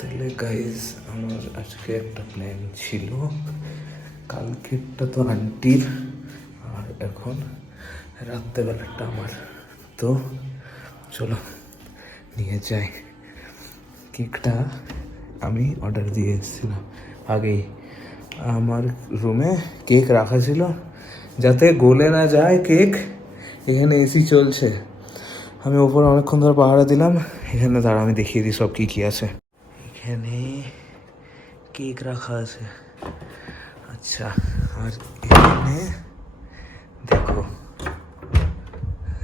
তাহলে গাইজ আমার আজকে একটা প্ল্যান ছিল, কালকেরটা তো আন্টির আর এখন রাত্রেবেলাটা আমার। তো চলো নিয়ে যাই। কেকটা আমি অর্ডার দিয়ে এসেছিলাম আগেই, আমার রুমে কেক রাখা ছিল যাতে গলে না যায় কেক। এখানে এসি চলছে, আমি ওপরে অনেকক্ষণ ধরে পাহারা দিলাম। এখানে দাঁড়া আমি দেখিয়ে দিই সব কী কী আছে। এখানে কেক রাখা আছে, আচ্ছা। আর এখানে দেখো,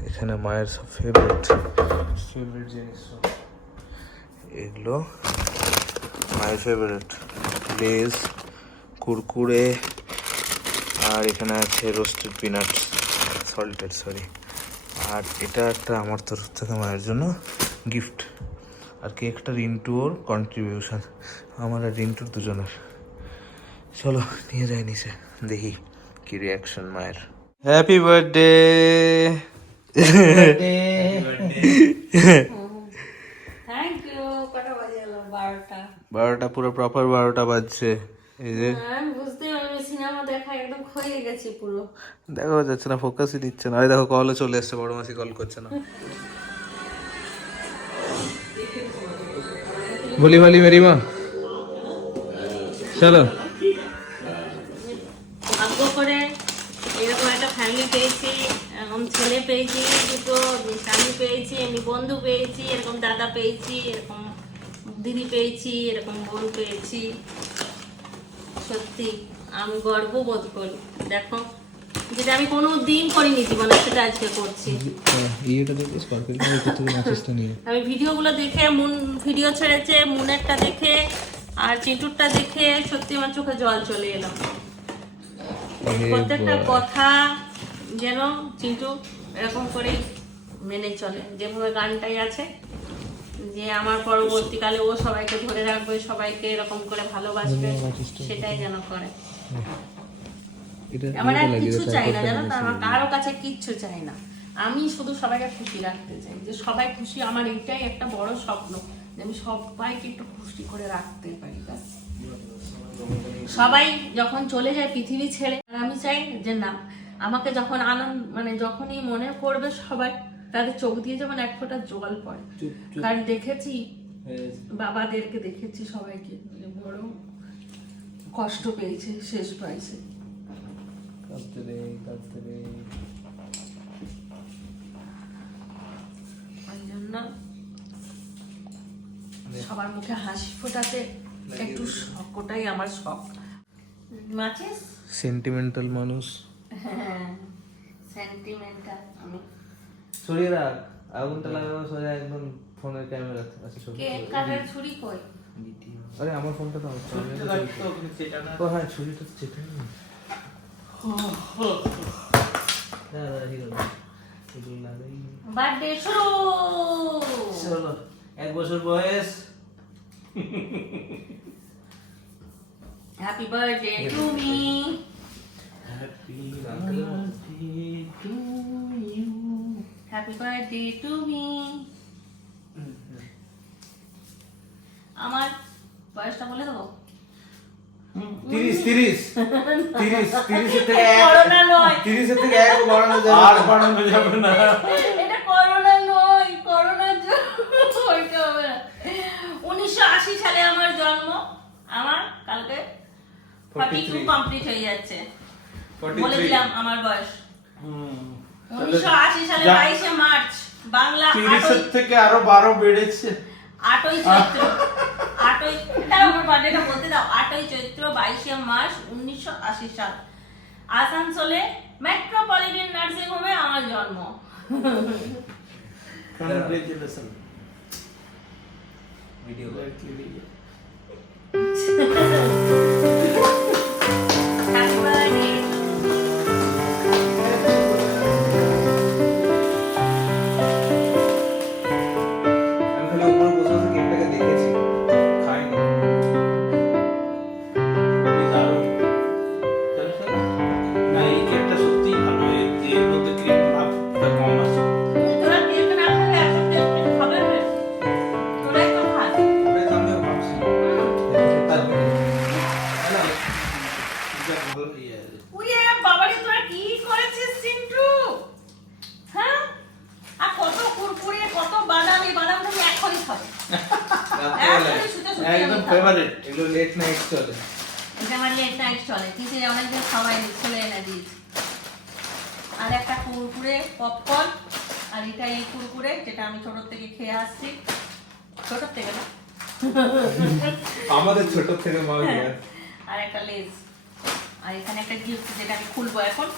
এখানে মায়ের সব ফেভারিট জিনিস সব, এগুলো মায়ের ফেভারিট, লেজ, কুরকুরে, আর এখানে আছে রোস্টেড পিনাট, সল্টেড সরি। আর এটা একটা আমার তরফ থেকে মায়ের জন্য গিফট। আর কেকটা রিন্টুর কন্ট্রিবিউশন, আমার আর রিন্টুর দুজনের। চলো নিয়ে যাই নিচে, দেখি কি রিয়াকশন মায়ের। Happy birthday. Thank you. কটা বাজে এলো? 12টা। 12টা পুরো প্রপার 12টা বাজছে। এই যে আমি বুঝতেই পারিনি, সিনেমা দেখা একদম খয়ে গেছি পুরো। দেখা যাচ্ছে না, ফোকাসই দিচ্ছে না। আরে দেখো কলও চলে এসছে, বড় মাসি কল করছে না। বলি বলি মেরি মা, চলো। ভাগ্য করে এরকম একটা ফ্যামিলি পেয়েছি, এরকম ছেলে পেয়েছি, দুটো স্বামী পেয়েছি, এমনি বন্ধু পেয়েছি, এরকম দাদা পেয়েছি, এরকম দিদি পেয়েছি, এরকম বোন পেয়েছি। সত্যি আমি গর্ববোধ করি। দেখো, যেটা আমি কোনো দিন করিনি জীবনে, সেটা আজকে করছি। আমি ভিডিওগুলো দেখে, মুন ভিডিও ছেড়েছে, মুনেরটা দেখে আর চিন্টুরটা দেখে সত্যি আমার চোখে জল চলে এলো। প্রত্যেকটা কথা যেন চিন্টু এরকম করেই মেনে চলে, যেভাবে গানটাই আছে যে আমার পরবর্তীকালে ও সবাইকে ধরে রাখবে, সবাইকে এরকম করে ভালোবাসবে, সেটাই যেন করে। আমার আর কিছু চাই না, জানো তো, আমার কারো কাছে কিচ্ছু চাই না। আমি শুধু সবাইকে খুশি রাখতে চাই, যে সবাই খুশি। আমার এইটাই একটা বড় স্বপ্ন, যে আমি সবাইকে একটু খুশি করে রাখতে পারি। ব্যাস। সবাই যখন চলে যায় পৃথিবী ছেড়ে, আমি চাই যে না, আমাকে যখন আনন্দ মানে যখনই মনে পড়বে সবাই, তাদের চোখ দিয়ে যেমন এক ফোঁটা জল পড়ে। কারণ দেখেছি, বাবাদেরকে দেখেছি সবাইকে বড় কষ্ট পেয়েছে শেষ বয়সে। ওই জন্য সবার মুখে হাসি ফোটাতে একটু শখ, ওটাই আমার শখ। মাছিস সেন্টিমেন্টাল মানুষ। হ্যাঁ, সেন্টিমেন্টাল আমি। সরিয়ে রাখ, আগুনটা লাগানো সোজা একদম ফোনের ক্যামেরা। আচ্ছা কেক কাটার ছুরি কই? আরে আমার ফোনটা তো হচ্ছে। ও হ্যাঁ, ছুরিটা তো চেটে নি। বার্থডে শুরু। চলো, 1 বছর বয়স। Happy birthday to me. Happy birthday to you. Happy birthday to me. আমার বয়সটা বলে দেবো? 30 থেকে করোনা নয়, 30 থেকে 1 বাড়ানো যাবে, আর বাড়ানো যাবে না। এটা করোনা নয়, করোনার জন্য হইতে হবে না। 1980 সালে আমার জন্ম, আমার কালকে 42 কমপ্লিট হয়ে যাচ্ছে। বলে দিলাম আমার বয়স। 1980 সালে 22শে মার্চ, বাংলা 30 থেকে আরো 12 বেড়েছে। 8ই চৈত্র, 8ই, এটা আমার বার্থডেটা বলতে দাও। 8ই চৈত্র 22শে মার্চ 1980 সাল, আসানসোলে মেট্রোপলিটন নার্সিং হোমে আমার জন্ম। কংগ্রেচুলেশন। Video happy birthday. আমি খালি উপরে বসে বসে কেকটাকে দেখেছি, খাইনি। না, এই কেকটা সত্যিই ভালো, এর মধ্যে ক্রিম ভাবটা কম আছে। তোরা কেক না খেলে একসাথে খাবে না, তোরাই তো খা। ওটাই তো আমিও ভাবছি। একদম ফেভারিট, এগুলো লেট নাইট চলে। এটা আমার লেট নাইট চলে, কিন্তু অনেকদিন সবাই চলে এনে দিয়েছে। আর একটা কুরকুরে পপকর্ন, আর এটা এই কুরকুরে যেটা আমি ছোট থেকে খেয়ে আসছি, ছোট থেকে না আমাদের ছোট থেকে মা খেয়ে আসছে। আর একটা লেজ, আর এখানে একটা গিফট যেটা আমি খুলবো এখন,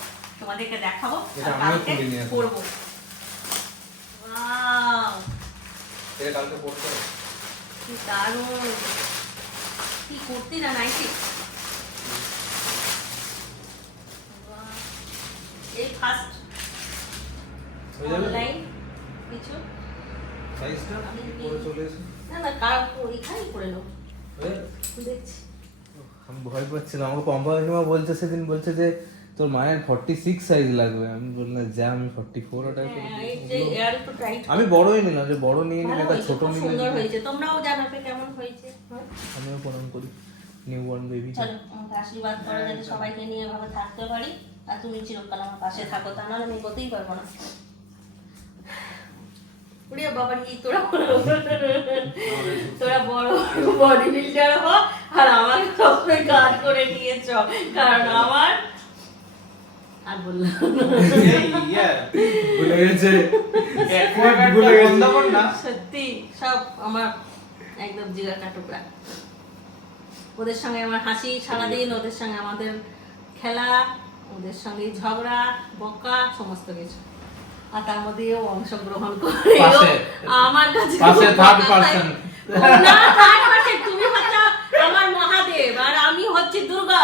তোমাদেরকে দেখাবো, এটা আর আমিও কালকে খুলে নিয়ে আসবো। করবো। ওয়াও, এটা কালকে পড়তে হবে। কি দারুণ! কি কুর্তি না নাইটি, এই ফার্স্ট হয়ে যাবে অনলাইন কিছু সাইজটা আমি পরে চলে এসে না কার এখানেই করে নেবো, হয়ে যাবে? দেখছি। আমি ভয় পাচ্ছিলাম, আমাকে পম্পা বলছে সেদিন, বলছে যে তোর মায়ের 46 সাইজ লাগবে। আমি বললাম যে আমি 44 অর্ডার করি। হ্যাঁ, এই যে এর একটু টাইট, আমি বড়ই নিলাম, যে বড় নিয়ে নিলে ভালো একটা হয়েছে, ছোট খুব নিলে সুন্দর হয়েছে। তোমরাও জানাবে কেমন হয়েছে। আমিও প্রণাম করি নিউবর্ন বেবি। চলো আমাকে আশীর্বাদ করো যাতে সবাইকে নিয়ে এভাবে থাকতে পারি, আর তুমি চিরকাল আমার পাশে থাকো, তা নাহলে আমি এগোতেই পারবো না। ওরে বাবা রে, তোরা বড় বডি বিল্ডার হো, আর আমাকে সবসময় গার্ড করে নিয়েছ, কারণ আমার আর বললাম ভুলে গেছে, ভুলে গেছে না। সত্যি সব আমার একদম জিগাটা টুকরা। ওদের সঙ্গে আমার হাসি সারাদিন, ওদের সঙ্গে আমাদের খেলা, ওদের সঙ্গে ঝগড়া বকা সমস্ত কিছু, আর তার মধ্যেও অংশগ্রহণ করে আমার কাছে থার্ড পারসন। না, থার্ড পারসন তুমি হচ্ছে আমার মহাদেব, আর আমি হচ্ছি দুর্গা।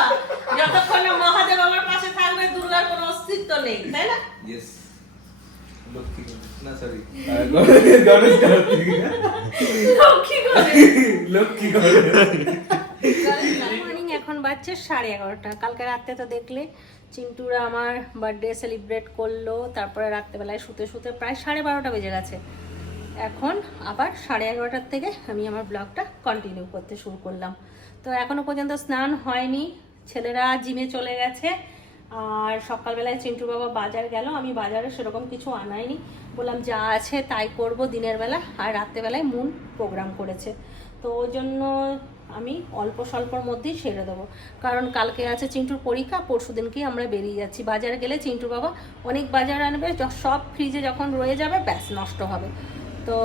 যতক্ষণ না মহাদেব আমার পাশে থাকবে, দুর্গার কোনো অস্তিত্ব নেই, তাই না? ইয়েস, লক্ষ্মী না সরি গণেশ কার্তিক, লক্ষ্মী মর্নিং। এখন বাজছে 11:30। কালকে রাতে তো দেখলে চিন্টুরা আমার বার্থডে সেলিব্রেট করলো, তারপরে রাত্রেবেলায় শুতে শুতে প্রায় 12:30 বেজে গেছে। এখন আবার 11:30 থেকে আমি আমার ব্লগটা কন্টিনিউ করতে শুরু করলাম। তো এখনো পর্যন্ত স্নান হয়নি, ছেলেরা জিমে চলে গেছে, আর সকালবেলায় চিন্টু বাবা বাজার গেল। আমি বাজারে সেরকম কিছু আনাইনি, বললাম যা আছে তাই করব দিনের বেলা, আর রাত্রেবেলায় মুন প্রোগ্রাম করেছে, তো ওই জন্য আমি অল্প স্বল্পর মধ্যেই সেরে দেবো। কারণ কালকে আছে চিন্টুর পরীক্ষা, পরশু দিনকেই আমরা বেরিয়ে যাচ্ছি। বাজারে গেলে চিন্টু বাবা অনেক বাজার আনবে, সব ফ্রিজে যখন রয়ে যাবে ব্যাস নষ্ট হবে, তো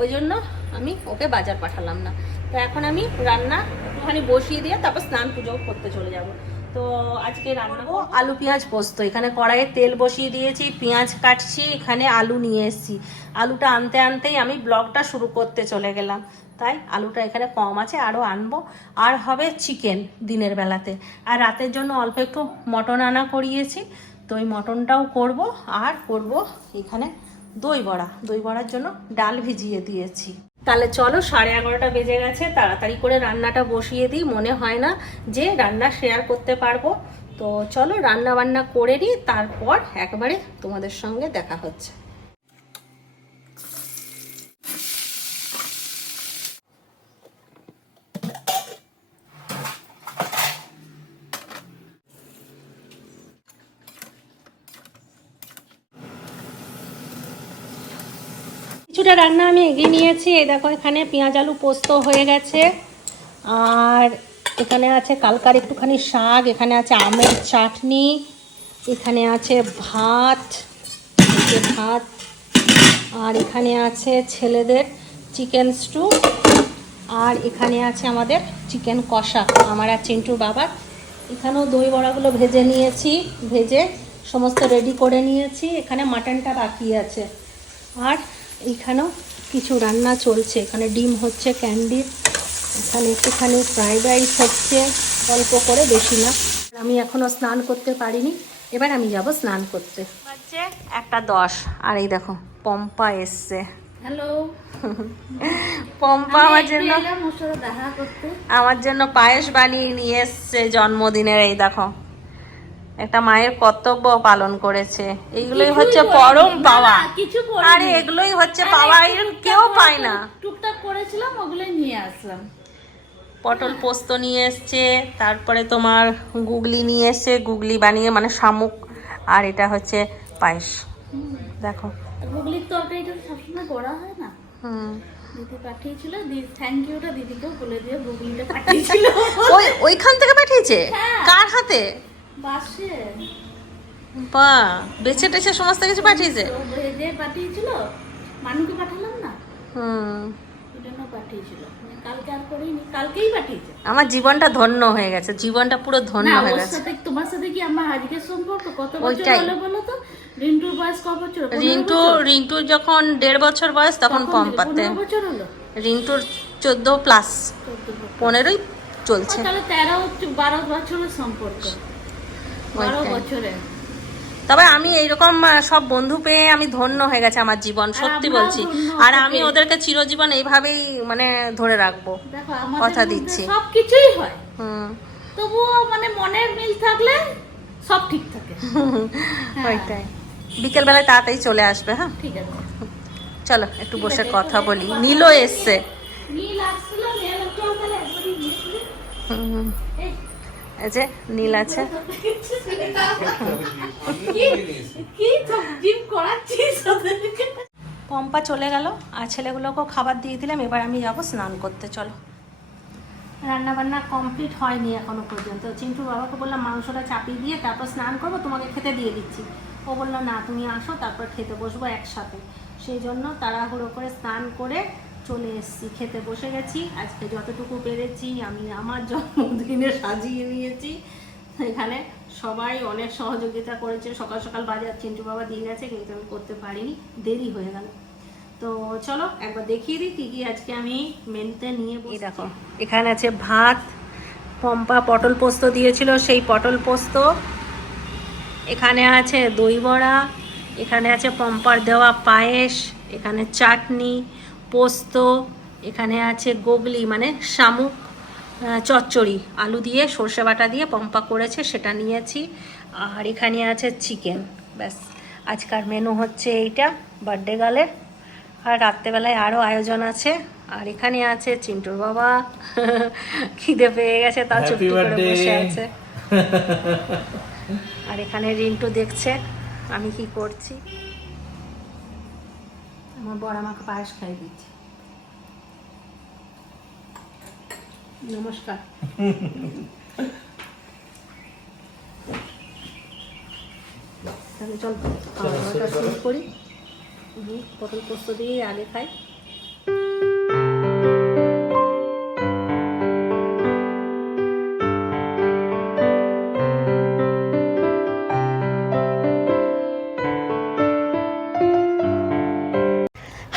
ওই জন্য আমি ওকে বাজার পাঠালাম না। তো এখন আমি রান্না একটুখানি বসিয়ে দিয়ে তারপর স্নান পুজো করতে চলে যাব। তো আজকে রান্না করবো আলু পেঁয়াজ পোস্ত। এখানে কড়াইয়ে তেল বসিয়ে দিয়েছি, পেঁয়াজ কাটছি, এখানে আলু নিয়ে এসেছি। আলুটা আনতে আনতেই আমি ব্লগটা শুরু করতে চলে গেলাম, তাই আলুটা এখানে কম আছে, আরও আনবো। আর হবে চিকেন দিনের বেলাতে, আর রাতের জন্য অল্প একটু মটন আনা করিয়েছি, তো ওই মটনটাও করব। আর করব এখানে দই বড়া, দই বড়ার জন্য ডাল ভিজিয়ে দিয়েছি। তাহলে চলো, 11:30 বেজে গেছে, তাড়াতাড়ি করে রান্নাটা বসিয়ে দিই। মনে হয় না যে রান্না শেয়ার করতে পারবো, তো চলো রান্না বান্না করে নিই, তারপর একবারে তোমাদের সঙ্গে দেখা হচ্ছে। কিছুটা রান্না আমি এগিয়ে নিয়েছি। এই দেখো এখানে পেঁয়াজ আলু পোস্ত হয়ে গেছে, আর এখানে আছে কালকার একটুখানি শাক, এখানে আছে আমের চাটনি, এখানে আছে ভাত, আর এখানে আছে ছেলেদের চিকেন স্টু, আর এখানে আছে আমাদের চিকেন কষা আমার আর চিন্টুর বাবার। এখানেও দই বড়াগুলো ভেজে নিয়েছি, ভেজে সমস্ত রেডি করে নিয়েছি। এখানে মাটনটা বাকি আছে, আর এইখানেও কিছু রান্না চলছে। এখানে ডিম হচ্ছে ক্যান্ডির, এখানে একটুখানি ফ্রাইড রাইস হচ্ছে অল্প করে, বেশি না। আমি এখনও স্নান করতে পারিনি, এবার আমি যাব স্নান করতে। বাজছে 1:10, আর এই দেখো পম্পা এসছে। হ্যালো, পম্পা আমার জন্য পায়েস বানিয়ে নিয়ে এসছে জন্মদিনের। এই দেখো একটা মায়ের কর্তব্য পালন করেছে, এইগুলোই হচ্ছে পরম পাওয়া। আরে এগুলোই হচ্ছে পাওয়া, কেউ পায় না। টুকটাক করেছিলাম, ওগুলোই নিয়ে আসলাম। পটল পোস্ত নিয়ে এসছে, তারপরে তোমার গুগলি নিয়ে এসছে, গুগলি বানিয়ে মানে শামুক, আর এটা হচ্ছে পায়েস। দেখো গুগলির তরকারিটা সবসময় করা হয় না, দিদি পাঠিয়েছিল, থ্যাংক ইউটা দিদিকেও বলে দিয়ে গুগলিটা পাঠিয়েছিল। ওইখান থেকে পাঠিয়েছে? হ্যাঁ। কার হাতে? বাসে বা বেছে টেছে সমস্ত কিছু পাঠিয়েছে। তো ভেজে পাঠিয়েছিল, মানুকে পাঠালাম না, হুম, ওই জন্য পাঠিয়েছিল। কালকে আর করিনি, কালকেই পাঠিয়েছে। আমার জীবনটা ধন্য হয়ে গেছে, জীবনটা পুরো ধন্য না, হয়ে ওর গেছে। সাথে তোমার সাথে কি আমার আজকের সম্পর্ক? কত বছর ওইটাই। হলো বলো তো? রিন্টুর বয়স ক বছর? 15 বছর? রিন্টুর যখন 1.5 বছর বয়স তখন তখন পম্পাতে, 15 বছর হলো। রিন্টুর 14 প্লাস, 15ই চলছে। তাহলে 13-12 বছরের সম্পর্ক, 12 ওইটাই। বছরে। তবে আমি এইরকম সব বন্ধু পেয়ে আমি ধন্য হয়ে গেছে আমার জীবন, সত্যি আমরাও বলছি। ধন্য আর হতে আমি পেরে। ওদেরকে চিরজীবন এইভাবেই মানে ধরে রাখবো, দেখো আমাদের কথা মধ্যে দিচ্ছি। সবকিছুই হয়, হুম, তবুও মানে মনের মিল থাকলে সব ঠিক থাকে। হ্যাঁ, ওইটাই। বিকেল বেলায় তাড়াতাড়ি চলে আসবে। হ্যাঁ, ঠিক আছে। চলো একটু ঠিক বসে আছে, কথা একটু বলি। কথা নীলও বলি। এসছে। নীল আসছিল, নীল চল তাহলে একবারই গিয়েছিলি। হুম, এই, এই যে নীল আছে। কি তো জিম করাচ্ছিস ওদেরকে? পম্পা চলে গেল আর ছেলেগুলোকেও খাবার দিয়ে দিলাম। এবার আমি যাবো স্নান করতে। চলো। রান্না বান্না কমপ্লিট হয়নি এখনো পর্যন্ত। চিন্টুর বাবাকে বললাম মাংসটা চাপিয়ে দিয়ে তারপর স্নান করবো, তোমাকে খেতে দিয়ে দিচ্ছি। ও বললো না, তুমি আসো, তারপর খেতে বসবো একসাথে। সেই জন্য তাড়াহুড়ো করে স্নান করে চলে এসেছি, খেতে বসে গেছি। আজকে যতটুকু পেরেছি আমি আমার জন্মদিনে সাজিয়ে নিয়েছি। এখানে সবাই অনেক সহযোগিতা করেছে। সকাল সকাল বাজার চিন্টু বাবা দিয়ে গেছে, কিন্তু আমি করতে পারিনি, দেরি হয়ে গেল। তো চলো একবার দেখিয়ে দিই কী কী আজকে আমি মেনুতে নিয়ে বসি। দেখো এখানে আছে ভাত, পম্পা পটল পোস্ত দিয়েছিল সেই পটল পোস্ত, এখানে আছে দই বড়া, এখানে আছে পম্পার দেওয়া পায়েস, এখানে চাটনি, পোস্ত, এখানে আছে গোগলি মানে শামুক চচ্চড়ি, আলু দিয়ে সর্ষে বাটা দিয়ে পম্পা করেছে, সেটা নিয়েছি। আর এখানে আছে চিকেন। ব্যাস, আজকার মেনু হচ্ছে এইটা বার্থডে গার্লের। আর রাত্রেবেলায় আরও আয়োজন আছে। আর এখানে আছে চিন্টুর বাবা, খিদে পেয়ে গেছে, তা চুপটি করে বসে আছে। আর এখানে রিন্টু দেখছে আমি কি করছি। আমার বড় আমাকে পায়েস খাইয়ে দিচ্ছে। নমস্কার। তাহলে চল খাওয়া দাওয়াটা শুরু করি। পটল পোস্ত দিয়ে আগে খাই।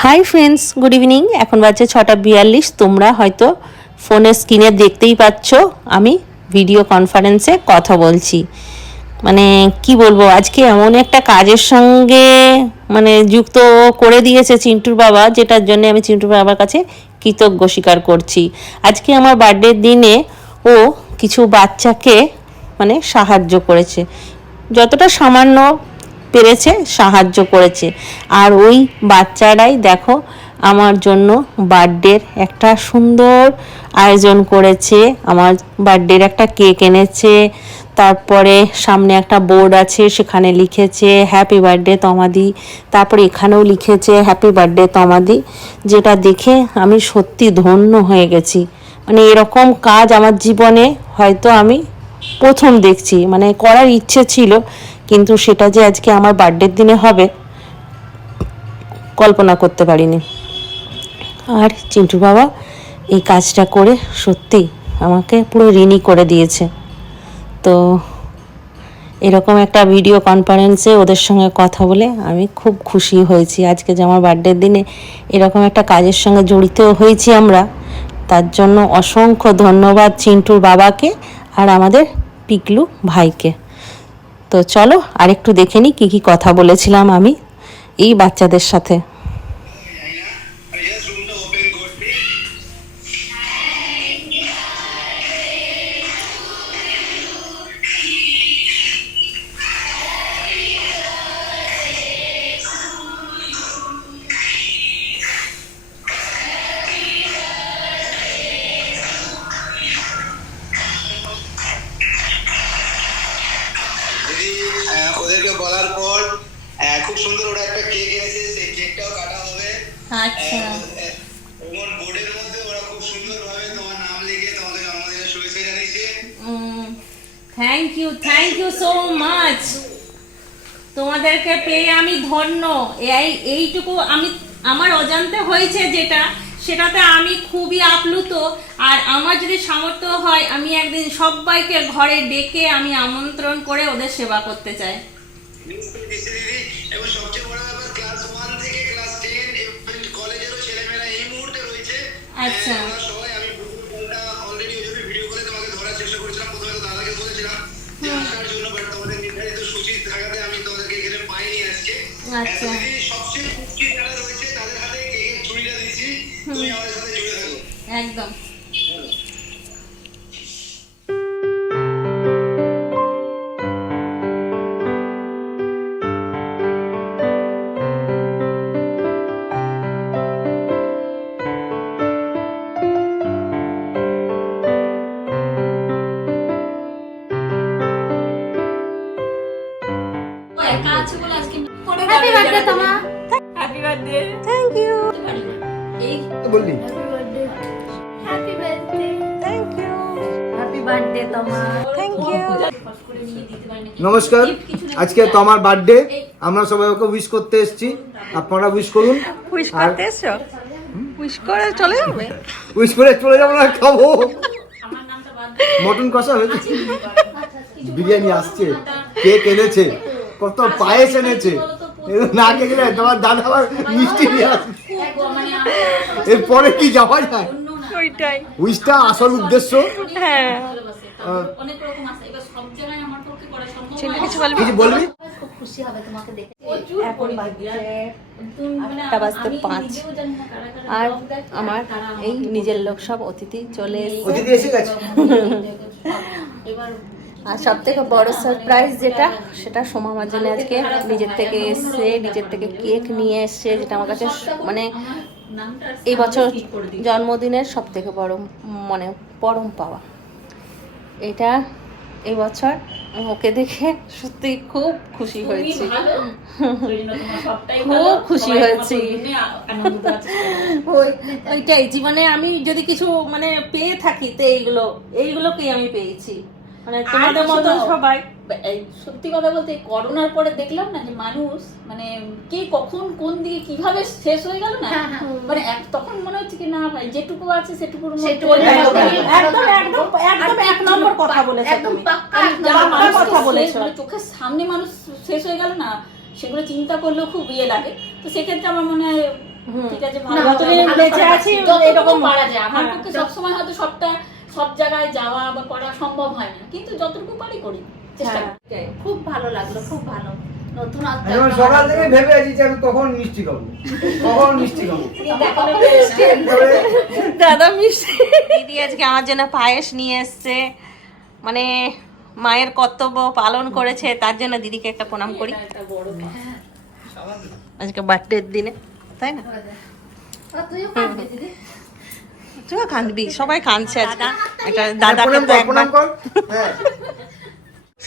Hi friends, good evening. এখন বাজে 6:42। তোমরা হয়তো ফোনের স্ক্রিনে দেখতেই পাচ্ছ আমি ভিডিও কনফারেন্সে কথা বলছি। মানে কি বলবো, আজকে এমন একটা কাজের সঙ্গে মানে যুক্ত করে দিয়েছে চিন্টুর বাবা, যেটার জন্য আমি চিন্টুর বাবার কাছে কৃতজ্ঞ স্বীকার করছি। আজকে আমার বার্থডের দিনে ও কিছু বাচ্চাকে মানে সাহায্য করেছে, যতটা সামান্য পেরেছে সাহায্য করেছে। আর ওই বাচ্চারাই দেখো আমার জন্য বার্থডের একটা সুন্দর আয়োজন করেছে। আমার বার্থডের একটা কেক এনেছে, তারপরে সামনে একটা বোর্ড আছে, সেখানে লিখেছে হ্যাপি বার্থডে তমাদি, তারপরে এখানেও লিখেছে হ্যাপি বার্থডে তমাদি, যেটা দেখে আমি সত্যি ধন্য হয়ে গেছি। মানে এরকম কাজ আমার জীবনে হয়তো আমি প্রথম দেখছি। মানে করার ইচ্ছে ছিল, কিন্তু সেটা যে আজকে আমার বার্থডের দিনে হবে কল্পনা করতে পারিনি। আর চিন্টু বাবা এই কাজটা করে সত্যি আমাকে পুরো ঋণী করে দিয়েছে। তো এরকম একটা ভিডিও কনফারেন্সে ওদের সঙ্গে কথা বলে আমি খুব খুশি হয়েছি। আজকে যে আমার বার্থডের দিনে এরকম একটা কাজের সঙ্গে জড়িত হয়েছি আমরা, তার জন্য অসংখ্য ধন্যবাদ চিন্টুর বাবাকে আর আমাদের পিকলু ভাইকে। তো চলো আরেকটু দেখে নিই কী কী কথা বলেছিলাম আমি এই বাচ্চাদের সাথে। ওদেরকে বলার পর খুব সুন্দর ওরা একটা কেক এনেছে, সেই কেকটাও থ্যাংক ইউ সো মাচ। তোমাদেরকে পেয়ে আমি ধন্য। এইটুকু আমি আমার অজান্তে হয়েছে যেটা, সেটাতে আমি খুবই আপ্লুত। আর আমার যদি সামর্থ্য হয় আমি একদিন সবাইকে ঘরে ডেকে আমি আমন্ত্রণ করে ওদের সেবা করতে চাই। এবং সবচেয়ে বড় ব্যাপার ক্লাস 1 থেকে ক্লাস 10 এবং কলেজেরও ছেলেমেয়েরা এই মুহূর্তে রয়েছে। আচ্ছা। ওরা সবাই, আমি অলরেডি ওই ভিডিও করে তোমাকে ধরার চেষ্টা করেছিলাম, প্রথমে তো দাদাকে বলেছিলাম যে আসার জন্য, বাট তোমাদের নির্ধারিত সূচি থাকাতে আমি তোমাদেরকে এখানে পাইনি আজকে। আচ্ছা। সবচেয়ে খুশি যারা রয়েছে তাদের হাতে কেকের ছুরিটা দিচ্ছি, তুমি আমাদের সাথে জুড়ে থাকো। একদম। একা আছে বলে আজকে happy birthday Toma. Happy birthday. Thank you. এই বললি happy birthday. Thank you. Happy birthday Toma. Thank you. নমস্কার, আজকে তোমার বার্থডে, আমরা সবাই ওকে উইশ করতে এসেছি, আপনারা উইশ করুন। উইশ করতে এসো? উইশ করে চলে যাবে? উইশ করে চলে যাবো না, খাবো। মটন কষা হয়েছে, বিরিয়ানি আসছে, কেক এনেছে, কত পায়েস এনেছে, না খেয়ে তোমার দাদা আবার মিষ্টি নিয়ে আসছে। এরপরে কি যাওয়া যায়? ওইটাই উইশটা আসল উদ্দেশ্য। হ্যাঁ। অনেক রকম আছে, এবার সব জায়গায় আমার পক্ষে করা সম্ভব চিন্তা নয়। কিছু বলবি? কিছু বলবি? খুব খুশি হবে তোমাকে দেখে। এখন বাজে মানে 8:05 নিজেও জানি না কারা কারা আর vlog দেখে, আমার কারা আমার এই নিজের লোক সব অতিথি চলে এসেছে। অতিথি এসে গেছে। এবার আর সব থেকে বড় সারপ্রাইজ যেটা, সেটা সোমা আমার জন্য আজকে নিজের থেকে এসছে, নিজের থেকে কেক নিয়ে এসছে, যেটা আমার কাছে মানে নামটা এই বছর জন্মদিনের সব থেকে বড় মানে পরম পাওয়া এটা। এই বছর আমি ওকে দেখে সত্যি খুব খুশি হয়েছি, ভালো জরিনা, তোমার সবটাই খুব ভালো, খুশি সবাই হয়েছি। তোমার জন্যে আনন্দ দেওয়ার চেষ্টা করবে। ওইটাই জীবনে আমি যদি কিছু মানে পেয়ে থাকি তো এইগুলোকেই আমি পেয়েছি, মানে তোমাদের মতো সবাই। এই সত্যি কথা বলতে এই করোনার পরে দেখলাম না যে মানুষ মানে কে কখন কোন দিকে কিভাবে শেষ হয়ে গেল না, মানে তখন মনে হচ্ছে কি না ভাই যেটুকু আছে সেটুকুর মধ্যে একদম একদম একদম এক নম্বর কথা বলেছো একদম তুমি, পাক্কা যা কথা বলেছো। চোখের সামনে মানুষ শেষ হয়ে গেল না, সেগুলো চিন্তা করলেও খুব ইয়ে লাগে। তো সেক্ষেত্রে আমার মনে হয় ঠিক আছে, ভালো যতদিন ভালো বেঁচে করা আছি, যতটুকু এরকম পারা যায়। আমার হ্যাঁ। পক্ষে সবসময় হয়তো সব জায়গায় যাওয়া বা করা সম্ভব হয় না, কিন্তু যতটুকু পারি করি, চেষ্টা করি। খুব ভালো লাগলো, খুব ভালো। নতুন যেমন সকাল থেকে ভেবে আছি যে আমি কখন মিষ্টি খাবো, কখন মিষ্টি খাবো। দাদা মিষ্টি দিদি আজকে আমার জন্য পায়েস নিয়ে এসছে, মানে মায়ের কর্তব্য পালন করেছে, তার জন্য দিদিকে একটা প্রণাম করি আজকে বার্থডের দিনে, তাই না? তুইও কাঁদবি দিদি? তুইও কাঁদবি, সবাই কাঁদছে আজকে। একটা দাদাকে তো একবার প্রণাম কর। হ্যাঁ,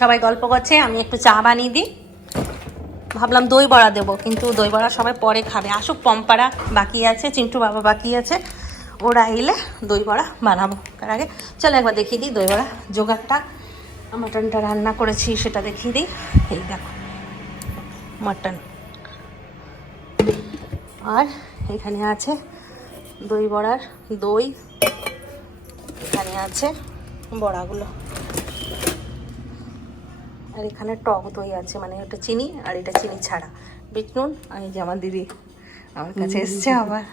সবাই গল্প করছে, আমি একটু চা বানিয়ে দিই। ভাবলাম দই বড়া দেবো, কিন্তু দই বড়া সবাই পরে খাবে, আসুক। পম্পারা বাকি আছে, চিন্টু বাবা বাকি আছে, ওরা এলে দই বড়া বানাবো। তার আগে চলো একবার দেখিয়ে দিই দই বড়া জোগাড়টা। মাটনটা রান্না করেছি সেটা দেখিয়ে দিই। এই দেখো মাটন, আর এখানে আছে দই বড়ার দই, এখানে আছে বড়াগুলো, আর এখানে টক দই আছে, মানে ওটা চিনি আর এটা চিনি ছাড়া, বিট নুন। আর এই যে আমার দিদি আমার কাছে এসছে আবার।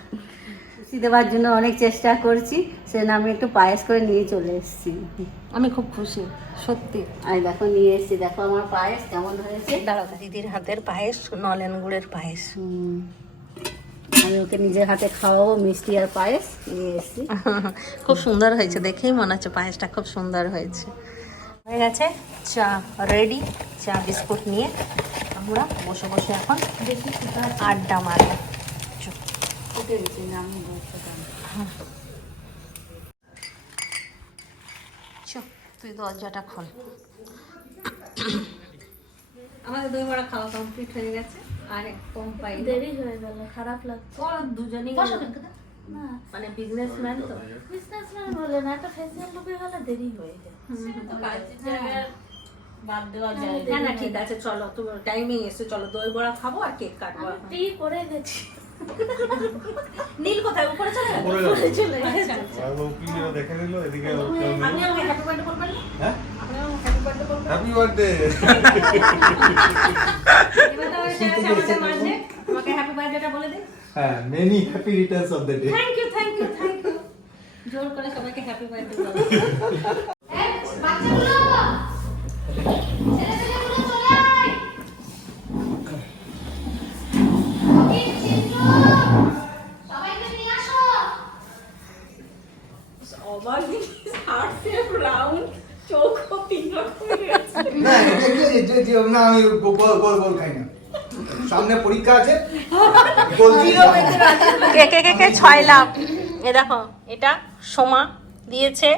খুশি দেওয়ার জন্য অনেক চেষ্টা করছি, সেজন্য আমি একটু পায়েস করে নিয়ে চলে এসেছি। আমি খুব খুশি সত্যি। আমি দেখো নিয়ে এসেছি, দেখো আমার পায়েস কেমন হয়েছে। দাঁড়াও, দিদির হাতের পায়েস, নলেন গুড়ের পায়েস। আমি ওকে নিজের হাতে খাওয়াবো, মিষ্টি আর পায়েস নিয়ে এসেছি। খুব সুন্দর হয়েছে, দেখেই মনে হচ্ছে পায়েসটা খুব সুন্দর হয়েছে। হয়ে গেছে চা রেডি, চা বিস্কুট নিয়ে আমরা বসে বসে এখন আড্ডা মারবো। তুই দরজাটা খোল। আমাদের দই বড়া খাওয়া কমপ্লিট হয়ে গেছে, আর কম পাই দেরি হয়ে গেল, খারাপ লাগছে। দুজনেই না মানে বিজনেসম্যান তো। বিজনেসম্যান বলে না, একটা ফেসিয়াল লুকে গেলে দেরি হয়ে যায়। বাদ দেওয়া যায় হ্যাঁ না ঠিক আছে চলো তুমি টাইমিং এসে চলো দই বড়া খাবো আর কেক কাটবো এখন। টি করে গেছি নীল কোথায় উপরে চলে গেল? চলে গেছে। আপনি আমাকে হ্যাপি বার্থডে বলবেন না? হ্যাঁ আপনি আমাকে হ্যাপি বার্থডে বলবেন? হ্যাপি বার্থডে এবার তো এসে গেছে আমাদের মাঝে। আমাকে হ্যাপি বার্থডেটা বলে দিন। হ্যাঁ many happy returns of the day thank you thank you thank you. জোর করে সবাইকে হ্যাপি বার্থডে বলো। অবাক হার্টে রাউন্ড চোখও তিন রকম হয়ে গেছে। না এটা যে না আমি গোল খাই না সামনে পরীক্ষা আছে গোল কে কে কে কে 6 লাখ এ দেখো এটা সোমা দিয়েছে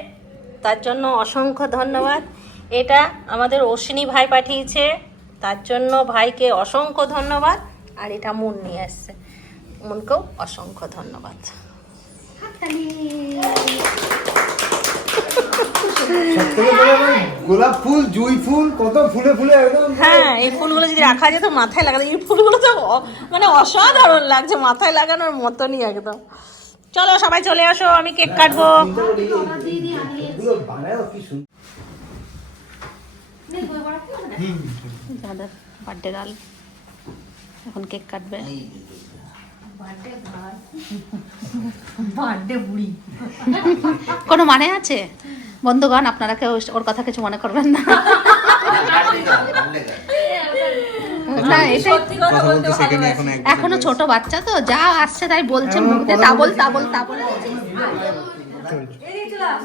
তার জন্য অসংখ্য ধন্যবাদ। এটা আমাদের অশ্বিনী ভাই পাঠিয়েছে তার জন্য ভাইকে অসংখ্য ধন্যবাদ। আর এটা মন নিয়ে আসছে মনকেও অসংখ্য ধন্যবাদ। গোলাপ ফুল জুঁই ফুল কত ফুলে ফুলে একদম হ্যাঁ এই ফুলগুলো যদি রাখা যেত মাথায় লাগানো এই ফুলগুলো তো মানে অসাধারণ লাগছে মাথায় লাগানোর মতনই একদম। চলো সবাই চলে আসো আমি কেক কাটবো। এগুলো বানায়ও কি সুন্দর দাদা বার্থডে গার্ল এখন কেক কাটবে। বার্থডে বুড়ি কোনো মানে আছে বন্ধুগণ আপনারা কেউ ওর কথা কিছু মনে করবেন না। না এটাই সত্যি কথা বলতে ভালোবাসি। এখনো ছোট বাচ্চা তো যা আসছে তাই বলছে মুখে তা বল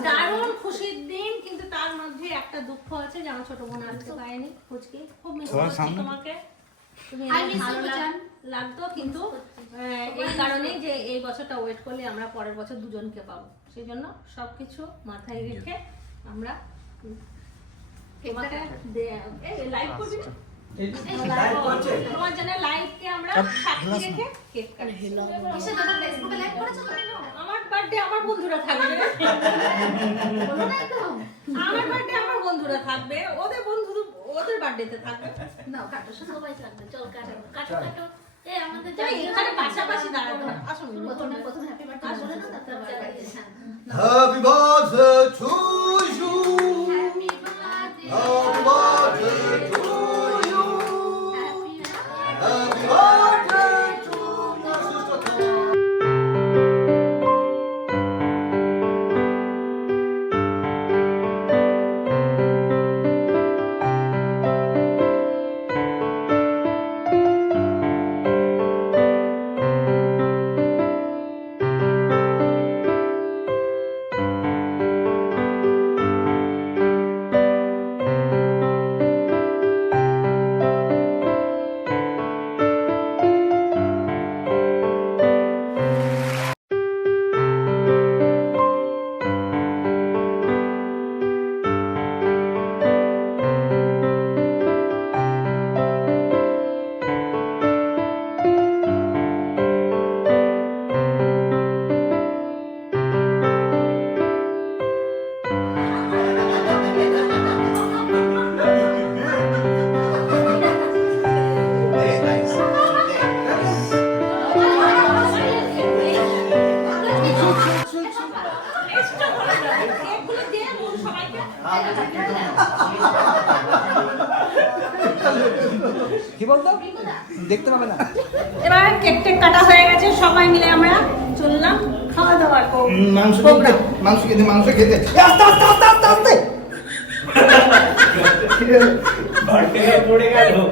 দারুণ খুশির দিন কিন্তু তার মধ্যে একটা দুঃখ আছে যে আমার ছোট বোন আসতে পারেনি ফুচকি খুব মিস করছি তোমাকে তুমি ভালো লাগতো কিন্তু এই কারণে যে এই বছরটা ওয়েট করলে আমরা পরের বছর দুজনকে পাবো সেই জন্য সবকিছু মাথায় রেখে আমরা তোমাকে লাইভ করবি না তোমার জন্য লাইভকে আমরা সাক্ষী রেখে কেক কাটছি। আমার বার্থডে আমার বন্ধুরা থাকবে আমার বার্থডে আমার বন্ধুরা থাকবে ওদের বন্ধু ওদের বার্থডেতে থাকবে না কাটো সবাই থাকবে চল কাটো কাটো কাটো এ আমাদের তাই এখানে পাশাপাশি দাঁড়াতে হবে। আসুন প্রথম হ্যাপি বার্থডে বলে না তারপর birthday happy birthday to you happy birthday happy birthday to you happy happy birthday to কি বলতো দেখতে পাবে না এবার কেক টেক কাটা হয়ে গেছে সবাই মিলে আমরা চললাম খাওয়া দাওয়ার মাংস খেতে আস্তে আস্তে আস্তে আস্তে আস্তে বার্থডে গার্ল পড়ে গেছে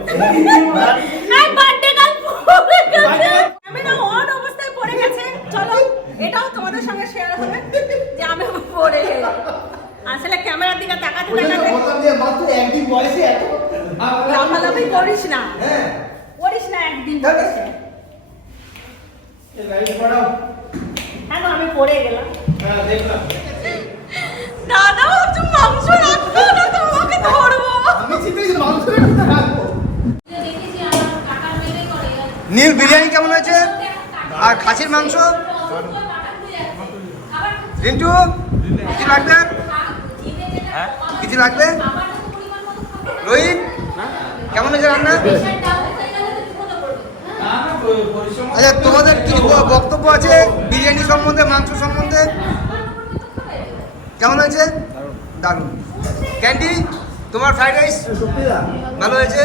আমি না অন অবস্থায় পড়ে গেছে। চলো এটাও তোমাদের সঙ্গে শেয়ার হবে যে আমি পড়ে আসলে ক্যামেরার দিকে তাকাতে তাকাতে বললাম যে মাত্র একদিন বয়সে এত লাফালাফি করিস না একদিন বয়সে। হ্যাঁ তো আমি পড়ে গেলাম দেখলাম দাদা একটু মাংস রাখবো না তোমাকে ধরবো আমি চিন্তা করছি মাংস রাখবো। নীল বিরিয়ানি কেমন হয়েছে আর খাসির মাংস রিন্টু কিছু লাগবে কিছু লাগবে রোহিত কেমন হয়েছে রান্না? আচ্ছা তোমাদের কি বক্তব্য আছে বিরিয়ানি সম্বন্ধে, মাংস সম্বন্ধে? কেমন হয়েছে? দারুণ। ক্যান্ডি তোমার ফ্রাইড রাইস ভালো হয়েছে?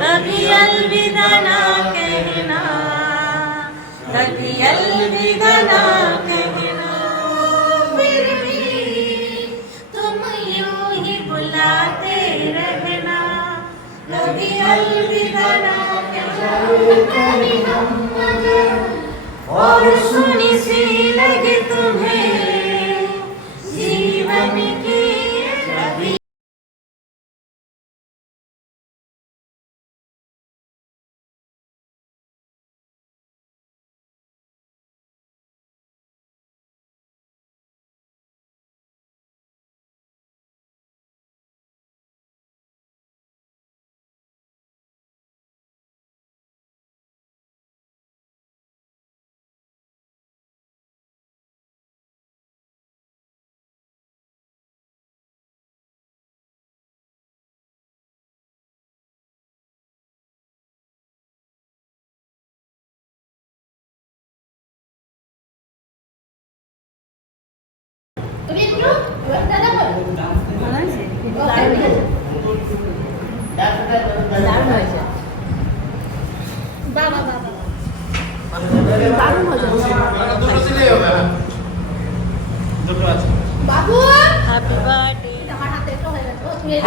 कभी अलविदा ना कहना, कभी अलविदा ना कहना, फिर भी तुम यूं ही बुलाते रहना, कभी अलविदा ना कहना, और सुनी सी लगे तुम्हें जीवन की कभी।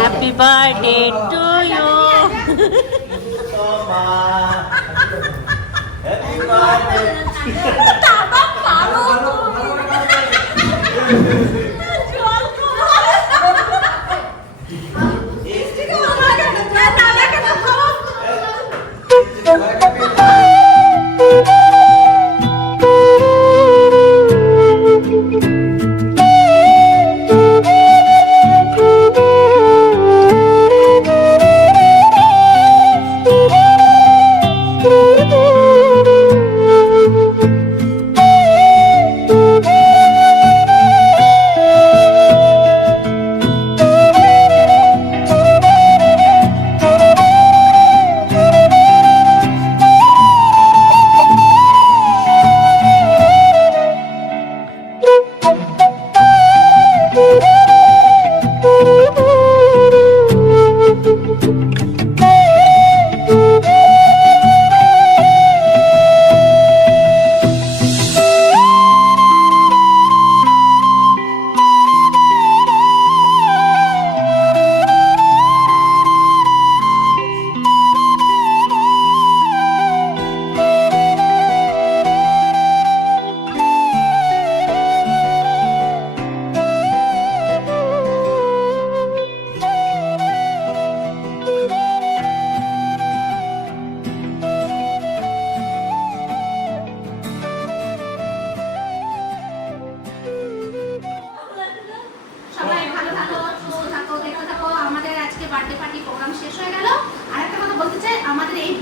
Happy birthday to you.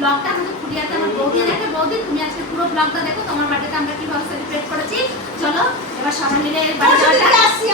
ব্লগটা আমাদের খুঁটিয়াতে আমার বৌদি দেখে, বৌদি তুমি আজকে পুরো ব্লগটা দেখো তোমার বার্থডেতে আমরা কিভাবে সেলিব্রেট করেছি। চলো এবার সবাই মিলে বাড়ি যাওয়া যাক।